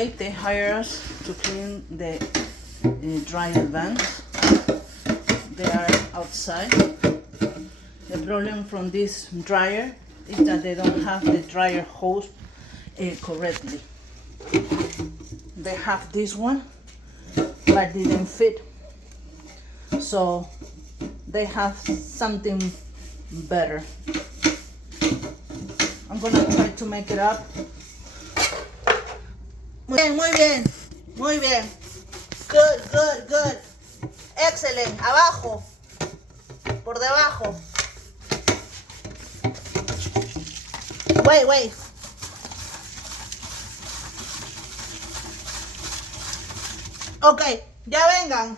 day they hire us to clean the dryer vents. They are outside. The problem from this dryer is that they don't have the dryer hose correctly. They have this one, but didn't fit. So they have something better. I'm gonna try to make it up. Muy bien, muy bien, muy bien. Good, good, good. Excellent. Abajo. Por debajo. Wait, wait. Ok, ya vengan.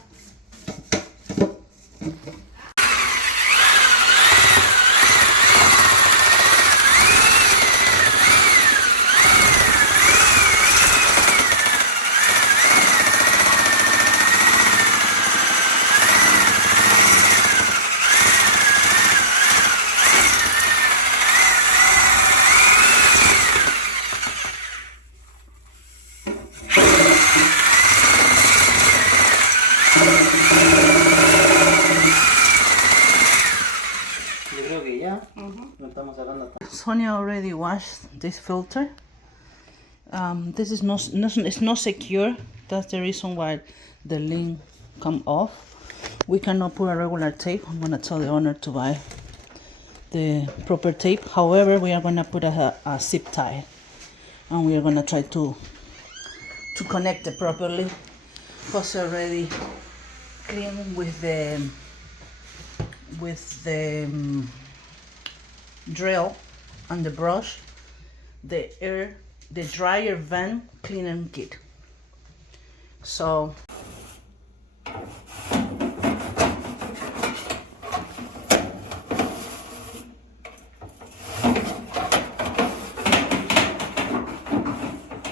Sonia already washed this filter. This is it's not secure. That's the reason why the link come off. We cannot put a regular tape. I'm gonna tell the owner to buy the proper tape. However, we are gonna put a zip tie, and we are gonna try to connect it properly. Because already clean with the drill and the brush the dryer vent cleaning kit. So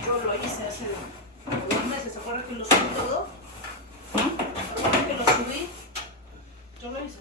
yo lo hice hace 2 meses, ¿se acuerda que lo subí todo? ¿Se acuerda que lo subí? Yo lo hice.